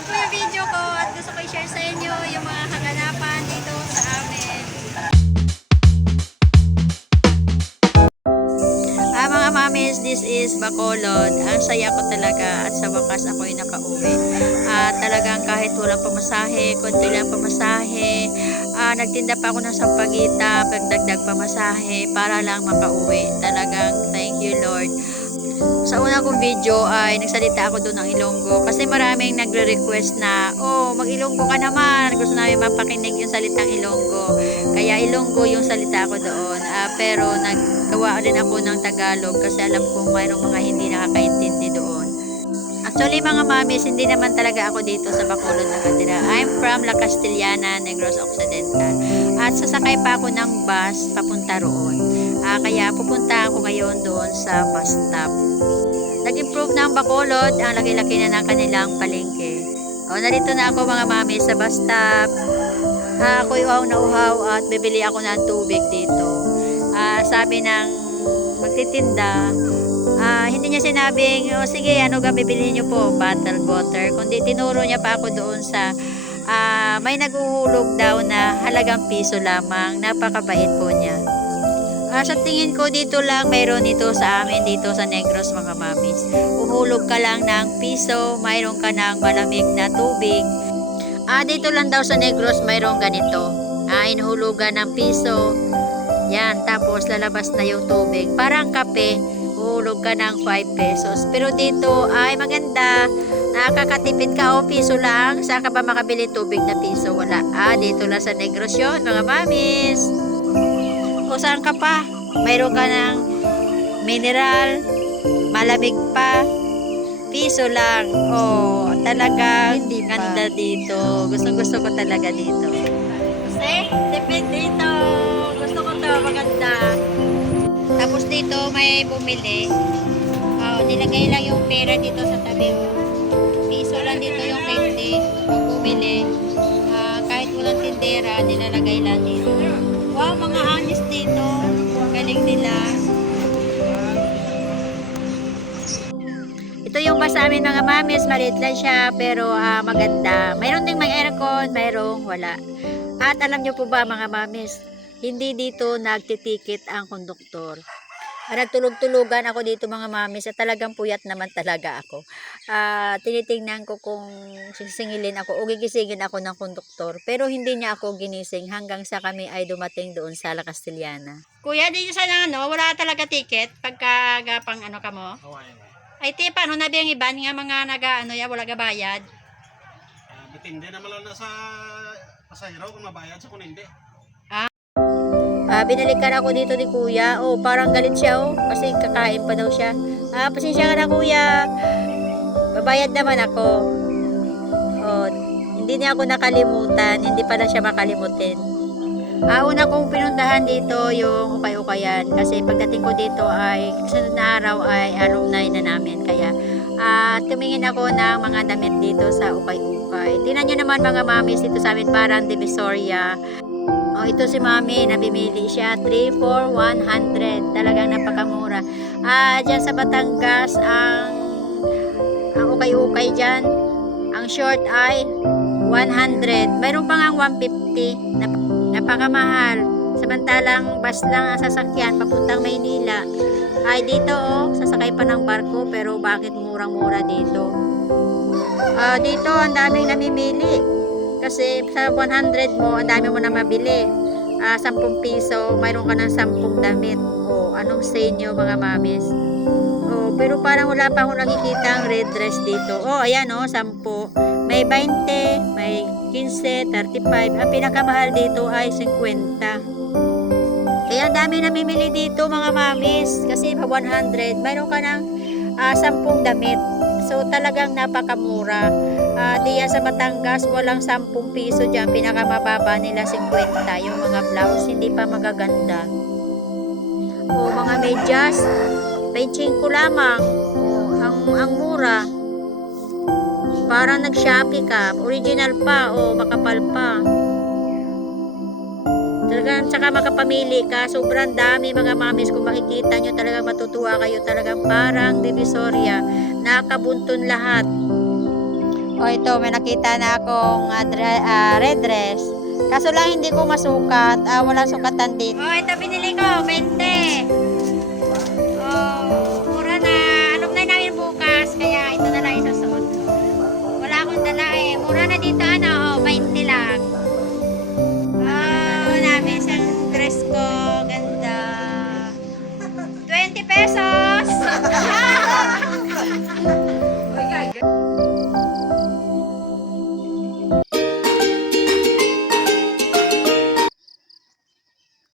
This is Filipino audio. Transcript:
Ito po yung video ko at gusto ko i-share sa inyo yung mga kaganapan dito sa amin. Mga mamis, this is Bacolod. Ang saya ko talaga at sa wakas ako'y nakauwi. Talagang kahit walang pamasahe, konti lang pamasahe, nagtinda pa ako ng sampagita, pagdagdag pamasahe para lang makauwi. Talagang thank you Lord. Sa una kong video ay nagsalita ako doon ng Ilonggo kasi maraming nagre-request na, oh, mag-Ilonggo ka naman. Gusto namin mapakinig yung salitang Ilonggo. Kaya Ilonggo yung salita ko doon. Pero naggawa rin ako ng Tagalog kasi alam kong mayroong mga hindi nakakaintindi doon. Actually mga mamis, hindi naman talaga ako dito sa Bacolod nakatira. I'm from La Castellana, Negros Occidental. At sasakay pa ako ng bus papunta roon. Kaya pupunta ako ngayon doon sa bus stop. Nag-improve na ang Bacolod, ang laki-laki na ng kanilang palengke. Narito na ako mga mami sa bus stop. Ako'y uhaw na uhaw at bibili ako ng tubig dito. Sabi ng magtitinda, hindi niya sinabing, oh sige, ano ga bibili niyo po? Bottled water. Kundi tinuro niya pa ako doon sa may naguhulog daw na halagang piso lamang. Napakabait po niya. Sa tingin ko dito lang mayroon ito sa amin dito sa Negros mga mamis. Uhulog ka lang ng piso, mayroon ka ng malamig na tubig. Dito lang daw sa Negros mayroon ganito. Inuhulugan ng piso. Yan, tapos lalabas na yung tubig. Parang kape, uhulog ka ng 5 pesos. Pero dito ay maganda. Nakakatipid ka o piso lang. Saan ka ba makabili tubig na piso? Wala. Dito lang sa Negros yun mga mamis. O saan ka pa? Mayroon ka ng mineral, malamig pa, piso lang. Talaga hindi ganda dito. Gusto ko talaga dito. Kasi, tipid dito. Gusto ko to, maganda. Tapos dito may bumili. Nilagay lang yung pera dito sa tabi. Piso lang dito yung candy. Pag bumili, kahit walang tindera, nilalagay lang dito. Wow, mga honest dito. Galing nila. Ito yung bus sa amin mga mamis. Maliit lang siya pero maganda. Mayroon ding may aircon, mayroong wala. At alam nyo po ba mga mamis, hindi dito nagtitikit ang konduktor. Nagtulog-tulugan ako dito mga mamis at talagang puyat naman talaga ako. Tinitingnan ko kung sisingilin ako o gigisingin ako ng konduktor. Pero hindi niya ako ginising hanggang sa kami ay dumating doon sa La Castellana. Kuya, dito sa wala talaga ticket pagkagapang ka mo? Ay ti, paano na biyang iban nga mga wala ga bayad? Bitindi naman lang na sa pasahero kung mabayad sa kung hindi. Binalikan ako dito ni kuya. Parang galit siya kasi kakain pa daw siya. Pasensya ka na kuya. Babayad naman ako. Hindi niya ako nakalimutan. Hindi pala siya makalimutin. Una kong pinuntahan dito yung ukay-ukayan. Kasi pagdating ko dito ay sunod na araw ay alumni na namin. Kaya tumingin ako ng mga damit dito sa ukay-ukay. Tingnan nyo naman mga mamis dito sa amin parang Divisoria. Ito si mami, nabimili siya 3 for 100. Talagang napakamura. Diyan sa Batangas, ang ukay-ukay dyan, ang short ay 100. Mayroon pa nga 150. Napakamahal. Samantalang bus lang ang sasakyan papuntang Maynila. Ay dito sasakay pa ng barko pero bakit murang-mura dito? Dito ang daming namimili. Kasi sa 100 mo, ang dami mo na mabili. 10 piso, mayroon ka ng 10 damit. Anong say nyo mga mamis? Pero parang wala pa akong nakikita ang red dress dito. Ayan 10. May 20, may 15, 35. Ang pinakamahal dito ay 50. Kaya ang dami namimili dito mga mamis. Kasi pa 100, mayroon ka ng 10 damit. So talagang napakamura. Diyan sa Batangas walang 10 piso dyan, pinakamababa nila 50 yung mga blouse, hindi pa magaganda. Mga medyas 25 lamang. Ang mura. Parang nag-Shopee ka, original pa makapal pa. Talagang tsaka makapamili ka, sobrang dami mga mamis. Kung makikita nyo talagang matutuwa kayo, talagang parang Divisoria, nakabunton lahat. O ito, may nakita na akong red dress. Kaso lang hindi ko masukat. Walang sukatan dito. Oh, ito binili ko, 20. Oh, mura na. Alumni namin bukas. Kaya ito